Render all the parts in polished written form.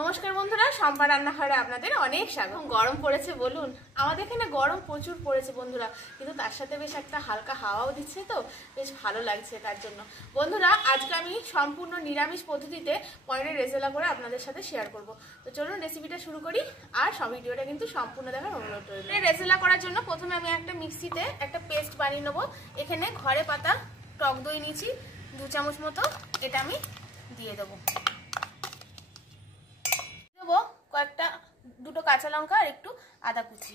নমস্কার বন্ধুরা, সম্পা রান্নাঘরে আপনাদের অনেক স্বাগত। গরম পড়েছে বলুন, আমাদের এখানে গরম প্রচুর পড়েছে বন্ধুরা, কিন্তু তার সাথে বেশ একটা হালকা হাওয়াও দিচ্ছে, তো বেশ ভালো লাগছে। তার জন্য বন্ধুরা আজকে আমি সম্পূর্ণ নিরামিষ পদ্ধতিতে পনিরের রেজালা করে আপনাদের সাথে শেয়ার করব। তো চলুন রেসিপিটা শুরু করি, আর সব ভিডিওটা কিন্তু সম্পূর্ণ দেখার অনুরোধ রইল। রেজালা করার জন্য প্রথমে আমি একটা মিক্সিতে একটা পেস্ট বানিয়ে নেবো। এখানে ঘরে পাতা টক দই নিয়েছি 2 চামচ মতো, এটা আমি দিয়ে দেবো। কয়েকটা দুটো কাঁচা লঙ্কা আর একটু আদা কুচি।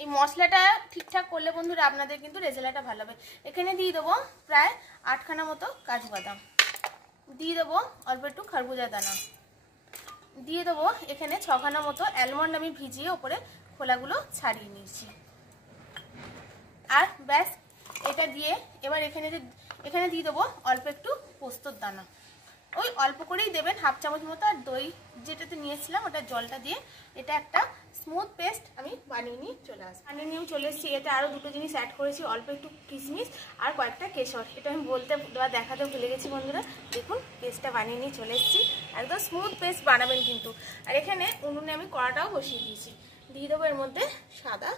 এই মশলাটা ঠিকঠাক করলে বন্ধুরা আপনাদের কিন্তু রেজালাটা ভালো হবে। এখানে দিয়ে দেবো প্রায় 8খানা মতো কাজু বাদাম, দিয়ে দেবো অল্প একটু খরবুজা দানা, দিয়ে দেবো এখানে 6খানা মতো অ্যালমন্ড আমি ভিজিয়ে ওপরে খোলাগুলো ছাড়িয়ে নিয়েছি। আর ব্যাস, এটা দিয়ে এবার এখানে দিয়ে দেবো অল্প একটু পোস্তর দানা, ওই অল্প করেই দেবেন, 1/2 চামচ মতো। আর দই যেটাতে নিয়েছিলাম ওটা জলটা দিয়ে এটা একটা স্মুথ পেস্ট আমি বানিয়ে নিয়ে চলে এসেছি। এতে আরও দুটো জিনিস অ্যাড করেছি, অল্প একটু কিশমিশ আর কয়েকটা কেশর। এটা আমি বলতে বা দেখাতে ভুলে গেছি বন্ধুরা। দেখুন পেস্টটা বানিয়ে নিয়ে চলে এসেছি, একদম স্মুথ পেস্ট বানাবেন কিন্তু। আর এখানে উনুনে আমি কড়াটাও বসিয়ে দিয়েছি, দিয়ে দেবো এর মধ্যে সাদা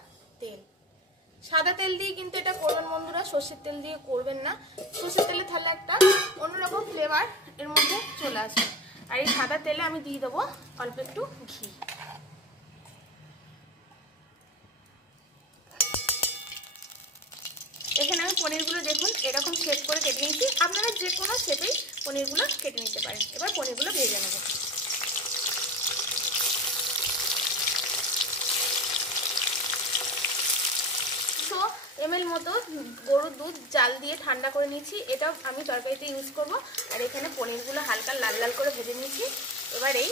তেল দিয়ে কিন্তু এটা করবেন বন্ধুরা, সর্ষের তেল দিয়ে করবেন না। সর্ষের তেলে তাহলে একটা অন্যরকম ফ্লেভার এর মধ্যে চলে আসে। আর এই সাদা তেলে আমি দিয়ে দেবো অল্প একটু ঘি। এখানে আমি পনিরগুলো দেখুন এরকম শেপ করে কেটে নিয়েছি, আপনারা যে কোনো শেপেই পনিরগুলো কেটে নিতে পারেন। এবার পনিরগুলো ভেজে নেব। 200 ml মতো গরুর দুধ জাল দিয়ে ঠান্ডা করে নিয়েছি, এটাও আমি তরকারিতে ইউজ করব। আর এখানে পনিরগুলো হালকা লাল লাল করে ভেজে নিয়েছি। এবার এই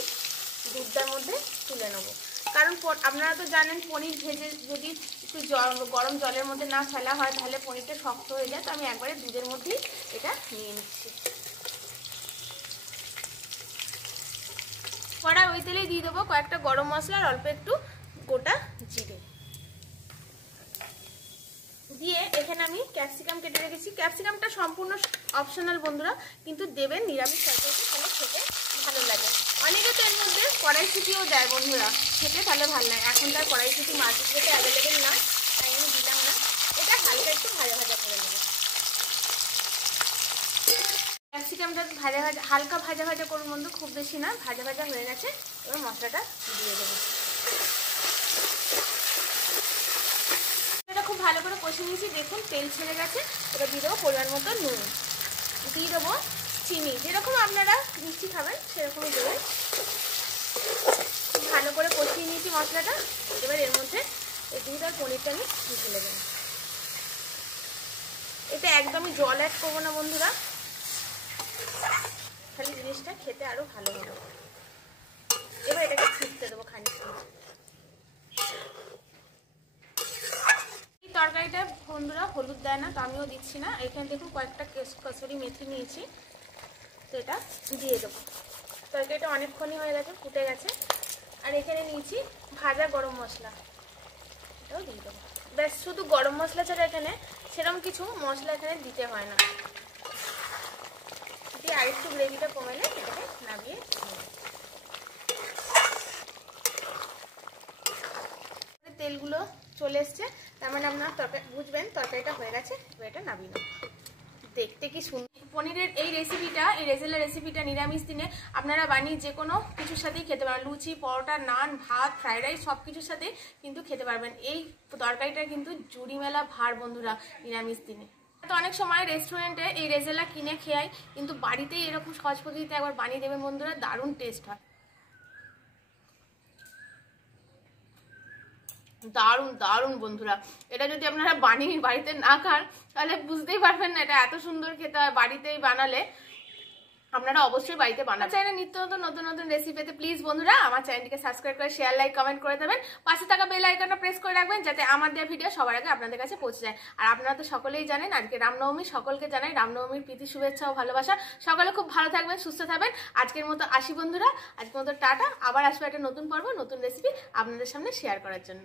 দুধটার মধ্যে তুলে নেব, কারণ আপনারা তো জানেন পনির ভেজে যদি একটু গরম জলের মধ্যে না ফেলা হয় তাহলে পনিরটা শক্ত হয়ে যায়। তো আমি একবারে দুধের মধ্যেই এটা নিয়ে নিচ্ছি। পরে ওই তেলেই দিয়ে দেবো কয়েকটা গরম মশলা আর অল্প একটু গোটা জিরে দিয়ে এখানে আমি ক্যাপসিকাম কেটে রেখেছি। ক্যাপসিকামটা সম্পূর্ণ অপশনাল বন্ধুরা, কিন্তু দেবেন নিরামিষ তরকারিতে, তাহলে খেতে ভালো লাগে। অনেকে তো এর মধ্যে কড়াইশুঁটিও দেয় বন্ধুরা, খেতে তাহলে ভালো লাগে। এখন তার কড়াইশুঁটি মার্কেটে অ্যাভেলেবেল না, তাই আমি দিলাম না। এটা হালকা একটু ভাজা ভাজা করে নেব। ক্যাপসিকামটা হালকা ভাজা ভাজা করুন বন্ধু, খুব বেশি না। ভাজা ভাজা হয়ে গেছে, এবার মশলাটা দিয়ে দেবো। খুব ভালো করে কষে নিয়েছি, দেখুন তেল ছেড়ে গেছে। এবার দিয়ে দেবো পরিমাণ মতো নুন, দিয়ে দেবো চিনি, যেরকম আপনারা মিষ্টি খাবেন সেরকমই দেবেন। খুব ভালো করে কষিয়ে নিয়েছি মশলাটা। এবার এর মধ্যে এই দুধ আর পনিরটা আমি মিশিয়ে দেবেন। এটা একদমই জল অ্যাড করবো না বন্ধুরা, তাহলে জিনিসটা খেতে আরো ভালো হবে। এবার এটাকে ফুটতে দেবো খানিকটা। তরকারিটা বন্ধুরা হলুদ দেয় না, তো আমিও দিচ্ছি না। এখানে দেখুন কয়েকটা কসুরি মেথি নিয়েছি, তো এটা দিয়ে দেবো। তরকারিটা অনেকক্ষণই হয়ে গেছে, ফুটে গেছে। আর এখানে নিয়েছি ভাজা গরম মশলা, এটাও দিয়ে দেবো। ব্যাস, শুধু গরম মশলা ছাড়া এখানে সেরকম কিছু মশলা এখানে দিতে হয় না। দিয়ে আরেকটু গ্রেভিটা কমেলে এটাকে নামিয়ে তেলগুলো চলে এসছে, তার মানে আপনার তরকারি বুঝবেন তরকারিটা হয়ে গেছে। এবার এটা নামিয়ে নেব। দেখতে কি সুন্দর পনিরের এই রেসিপিটা, এই রেজালা রেসিপিটা নিরামিষ দিনে আপনারা বানিয়ে যে কোনো কিছুর সাথেই খেতে পারেন। লুচি, পরোটা, নান, ভাত, ফ্রাইড রাইস সব কিছুর সাথে কিন্তু খেতে পারবেন। এই তরকারিটা কিন্তু জুড়ি মেলা ভার বন্ধুরা নিরামিষ দিনে। তো অনেক সময় রেস্টুরেন্টে এই রেজালা কিনে খেয়াই, কিন্তু বাড়িতেই এরকম সহজ পদ্ধতিতে একবার বানিয়ে দেবেন বন্ধুরা, দারুণ টেস্ট হয়। দারুণ দারুণ বন্ধুরা, এটা যদি আপনারা বানিয়ে বাড়িতে না খান তাহলে বুঝতেই পারবেন না এটা এত সুন্দর খেতে হয়। বাড়িতেই বানালে আপনারা অবশ্যই বাড়িতে বানাবেন। চাইলে নিত্য নতুন নতুন রেসিপি পেতে প্লিজ বন্ধুরা আমার চ্যানেলটিকে সাবস্ক্রাইব করে শেয়ার, লাইক, কমেন্ট করে দেবেন। পাশে থাকা বেল আইকনটা প্রেস করে রাখবেন, যাতে আমার দেওয়া ভিডিও সবার আগে আপনাদের কাছে পৌঁছে যায়। আর আপনারা তো সকলেই জানেন আজকে রামনবমী, সকলকে জানাই রামনবমীর প্রীতি, শুভেচ্ছা ও ভালোবাসা। সকলে খুব ভালো থাকবেন, সুস্থ থাকবেন। আজকের মতো আসি বন্ধুরা, আজকের মতো টাটা। আবার আসবে একটা নতুন পর্ব, নতুন রেসিপি আপনাদের সামনে শেয়ার করার জন্য।